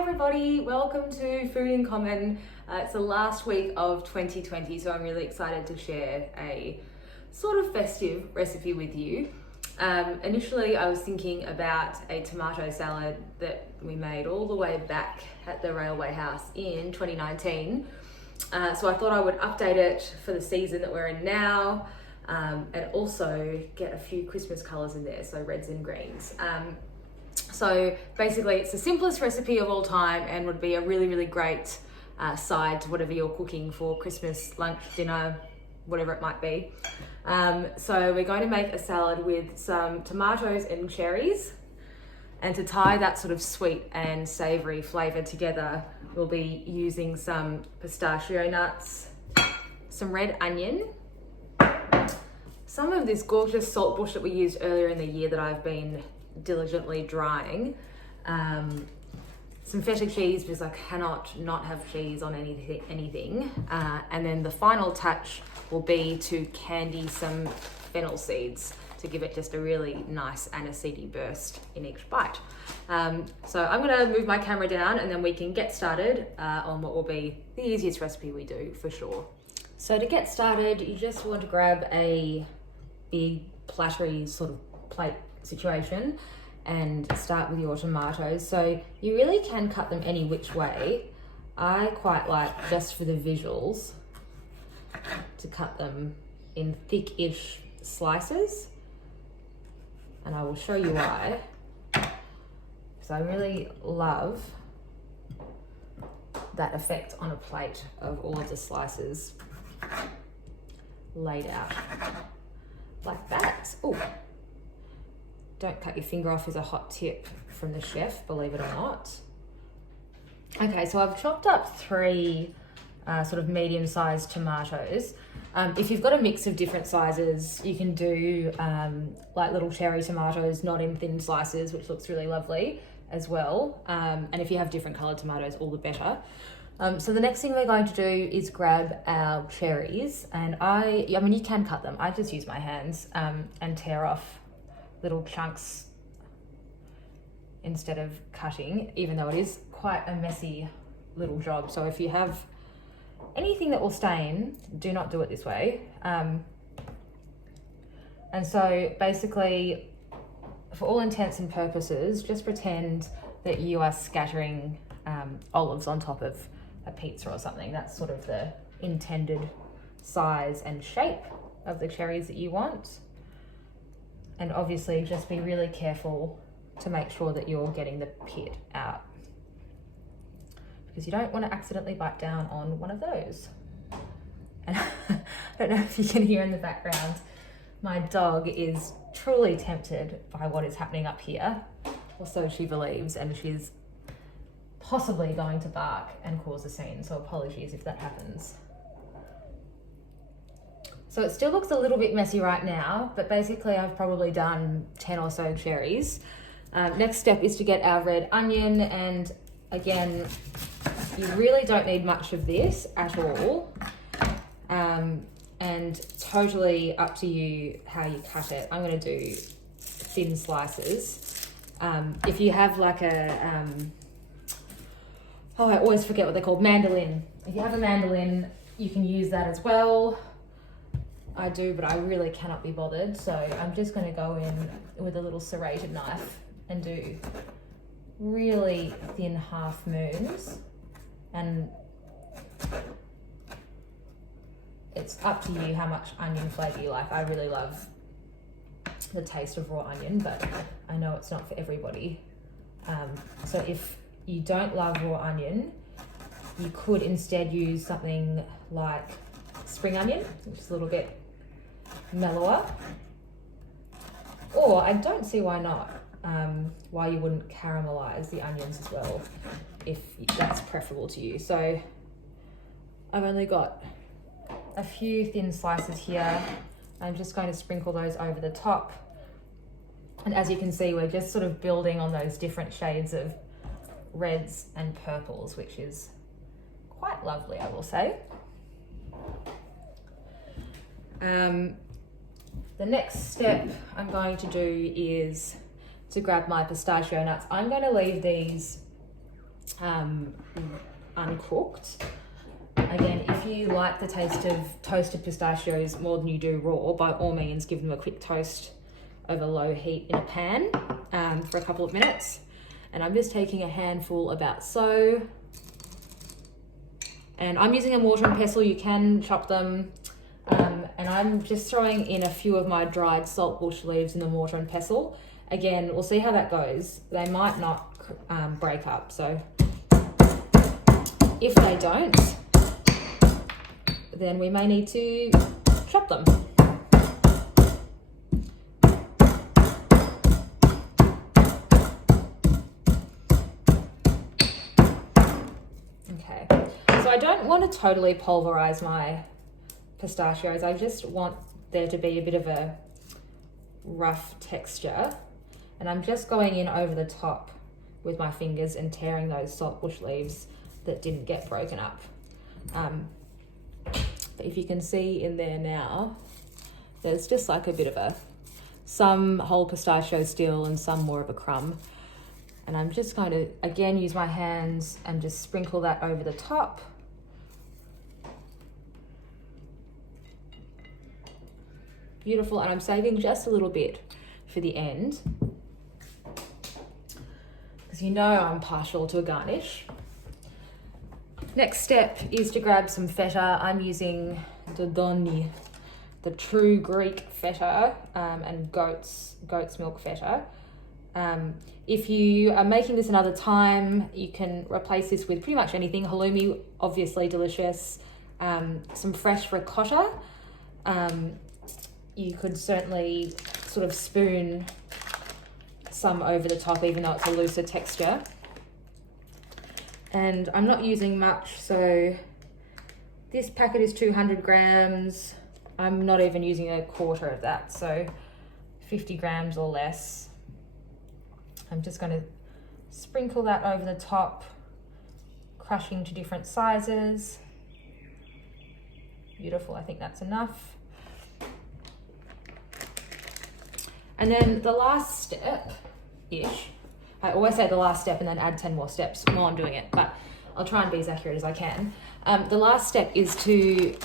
everybody, welcome to Food in Common. It's the last week of 2020, so I'm really excited to share a sort of festive recipe with you. Initially I was thinking about a tomato salad that we made all the way back at the Railway House in 2019. So I thought I would update it for the season that we're in now, and also get a few Christmas colours in there, so reds and greens. So basically it's the simplest recipe of all time and would be a really great side to whatever you're cooking for Christmas, lunch, dinner, whatever it might be. So we're going to make a salad with some tomatoes and cherries, and to tie that sort of sweet and savoury flavour together, we'll be using some pistachio nuts, some red onion, some of this gorgeous saltbush that we used earlier in the year that I've been diligently drying, some feta cheese because I cannot not have cheese on anything, and then the final touch will be to candy some fennel seeds to give it just a really nice aniseedy burst in each bite. So I'm going to move my camera down and then we can get started on what will be the easiest recipe we do for sure. So to get started, you just want to grab a big plattery sort of plate situation and start with your tomatoes. So you really can cut them any which way. I quite like, just for the visuals, to cut them in thick-ish slices, and I will show you why, because I really love that effect on a plate of all of the slices laid out like that. Oh, don't cut your finger off is a hot tip from the chef, believe it or not. Okay, so I've chopped up three sort of medium-sized tomatoes. If you've got a mix of different sizes, you can do like little cherry tomatoes, not in thin slices, which looks really lovely as well. And if you have different coloured tomatoes, all the better. So the next thing we're going to do is grab our cherries, and I mean, you can cut them. I just use my hands and tear off little chunks instead of cutting, even though it is quite a messy little job. So if you have anything that will stain, do not do it this way. And so basically, for all intents and purposes, just pretend that you are scattering olives on top of a pizza or something. That's sort of the intended size and shape of the cherries that you want. And obviously just be really careful to make sure that you're getting the pit out, because you don't want to accidentally bite down on one of those. And I don't know if you can hear in the background, my dog is truly tempted by what is happening up here, or so she believes, and she's possibly going to bark and cause a scene, so apologies if that happens. So it still looks a little bit messy right now, but basically I've probably done 10 or so cherries. Next step is to get our red onion, and again, you really don't need much of this at all, and totally up to you how you cut it. I'm going to do thin slices. If you have like a, I always forget what they're called, mandolin. If you have a mandolin, you can use that as well. I do, but I really cannot be bothered, so I'm just going to go in with a little serrated knife and do really thin half moons, and it's up to you how much onion flavour you like. I really love the taste of raw onion, but I know it's not for everybody. So if you don't love raw onion, you could instead use something like spring onion, which is a little bit mellower. Or I don't see why not, why you wouldn't caramelize the onions as well, if that's preferable to you. So I've only got a few thin slices here. I'm just going to sprinkle those over the top. And as you can see, we're just sort of building on those different shades of reds and purples, which is quite lovely, I will say. The next step I'm going to do is to grab my pistachio nuts. I'm going to leave these uncooked. Again, if you like the taste of toasted pistachios more than you do raw, by all means give them a quick toast over low heat in a pan for a couple of minutes. And I'm just taking a handful about so. And I'm using a mortar and pestle, you can chop them. And I'm just throwing in a few of my dried saltbush leaves in the mortar and pestle. Again, we'll see how that goes. They might not break up, so if they don't, then we may need to chop them. Okay, so I don't want to totally pulverize my pistachios. I just want there to be a bit of a rough texture. And I'm just going in over the top with my fingers and tearing those saltbush leaves that didn't get broken up. But if you can see in there now, there's just like a bit of some whole pistachio still and some more of a crumb. And I'm just going to, again, use my hands and just sprinkle that over the top. Beautiful, and I'm saving just a little bit for the end, because you know I'm partial to a garnish. Next step is to grab some feta. I'm using the true Greek feta and goat's milk feta. If you are making this another time, you can replace this with pretty much anything. Halloumi, obviously delicious. Some fresh ricotta. You could certainly sort of spoon some over the top, even though it's a looser texture. And I'm not using much, so this packet is 200 grams. I'm not even using a quarter of that, so 50 grams or less. I'm just going to sprinkle that over the top, crushing to different sizes. Beautiful, I think that's enough. And then the last step-ish, I always say the last step and then add 10 more steps while I'm doing it, but I'll try and be as accurate as I can. The last step is to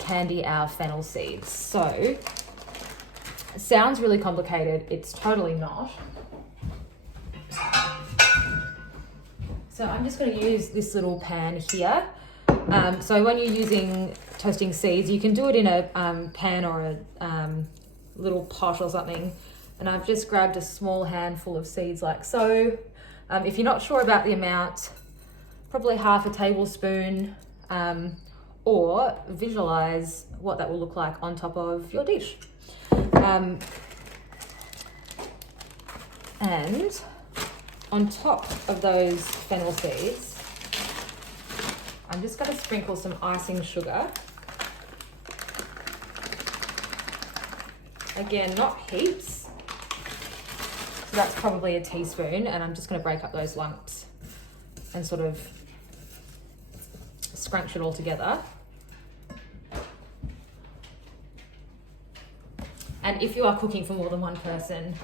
candy our fennel seeds. So, it sounds really complicated, it's totally not. So I'm just going to use this little pan here. So when you're using toasting seeds, you can do it in a pan or a little pot or something. And I've just grabbed a small handful of seeds like so. If you're not sure about the amount, probably half a tablespoon, or visualize what that will look like on top of your dish. And on top of those fennel seeds, I'm just going to sprinkle some icing sugar. Again, not heaps. So that's probably a teaspoon, and I'm just going to break up those lumps and sort of scrunch it all together. And if you are cooking for more than one person,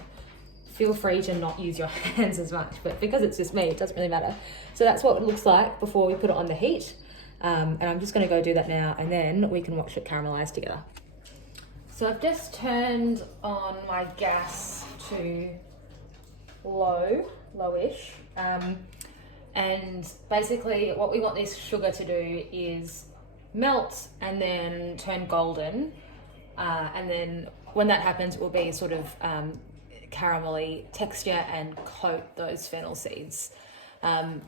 feel free to not use your hands as much, but because it's just me, it doesn't really matter. So that's what it looks like before we put it on the heat. And I'm just going to go do that now, and then we can watch it caramelize together. So I've just turned on my gas to lowish. And basically what we want this sugar to do is melt and then turn golden. And then when that happens, it will be sort of caramelly texture and coat those fennel seeds. And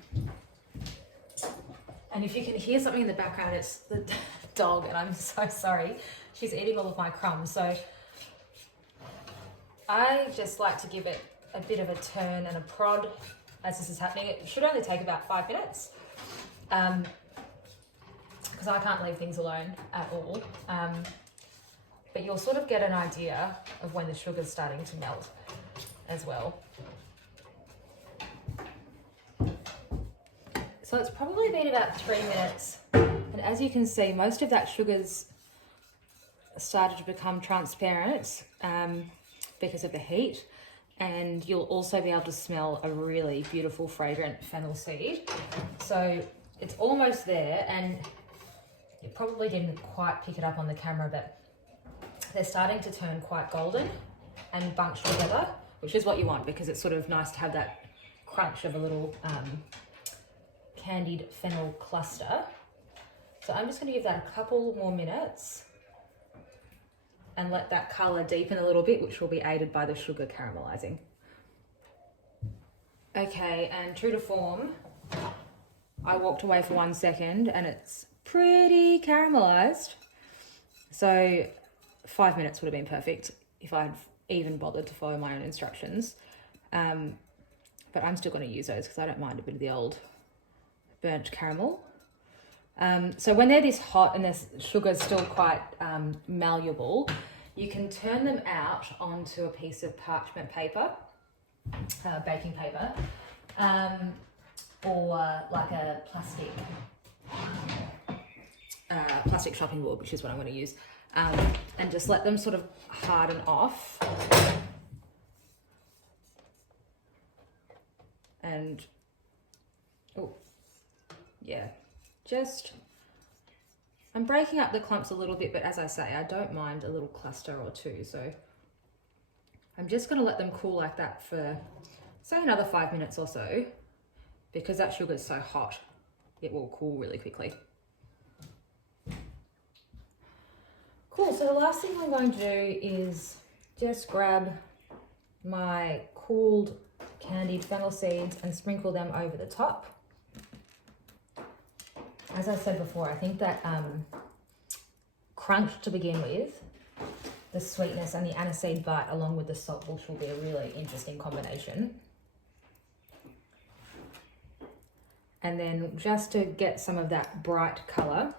if you can hear something in the background, it's the dog, and I'm so sorry. She's eating all of my crumbs. So I just like to give it a bit of a turn and a prod as this is happening. It should only take about 5 minutes, because I can't leave things alone at all. But you'll sort of get an idea of when the sugar's starting to melt as well. So it's probably been about 3 minutes. And as you can see, most of that sugar's started to become transparent because of the heat. and you'll also be able to smell a really beautiful fragrant fennel seed. So it's almost there, and you probably didn't quite pick it up on the camera, but they're starting to turn quite golden and bunch together, which is what you want because it's sort of nice to have that crunch of a little candied fennel cluster. So I'm just going to give that a couple more minutes and let that colour deepen a little bit, which will be aided by the sugar caramelising. Okay, and true to form, I walked away for 1 second and it's pretty caramelised. So 5 minutes would have been perfect if I'd even bothered to follow my own instructions. But I'm still going to use those because I don't mind a bit of the old burnt caramel. So when they're this hot and the sugar's still quite malleable, you can turn them out onto a piece of parchment paper, baking paper, or like a plastic chopping board, which is what I'm going to use, and just let them sort of harden off. And, oh, yeah, I'm breaking up the clumps a little bit, but as I say, I don't mind a little cluster or two. So I'm just going to let them cool like that for, say, another 5 minutes or so, because that sugar is so hot, it will cool really quickly. Cool, so the last thing I'm going to do is just grab my cooled candied fennel seeds and sprinkle them over the top. As I said before, I think that crunch to begin with, the sweetness and the aniseed bite along with the saltbush will be a really interesting combination. And then just to get some of that bright colour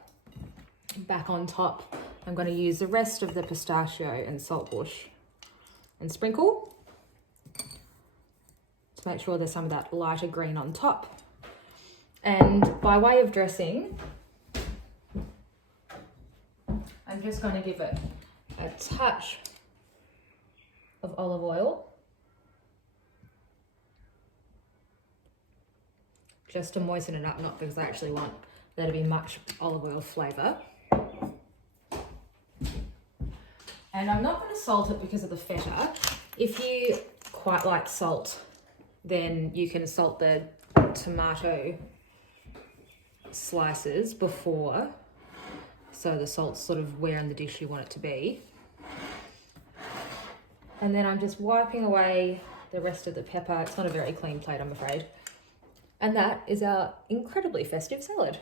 back on top, I'm going to use the rest of the pistachio and saltbush and sprinkle to make sure there's some of that lighter green on top. And by way of dressing, I'm just going to give it a touch of olive oil, just to moisten it up, not because I actually want there to be much olive oil flavour. And I'm not going to salt it because of the feta. If you quite like salt, then you can salt the tomato slices before, so the salt's sort of where in the dish you want it to be. And then I'm just wiping away the rest of the pepper. It's not a very clean plate, I'm afraid. And that is our incredibly festive salad.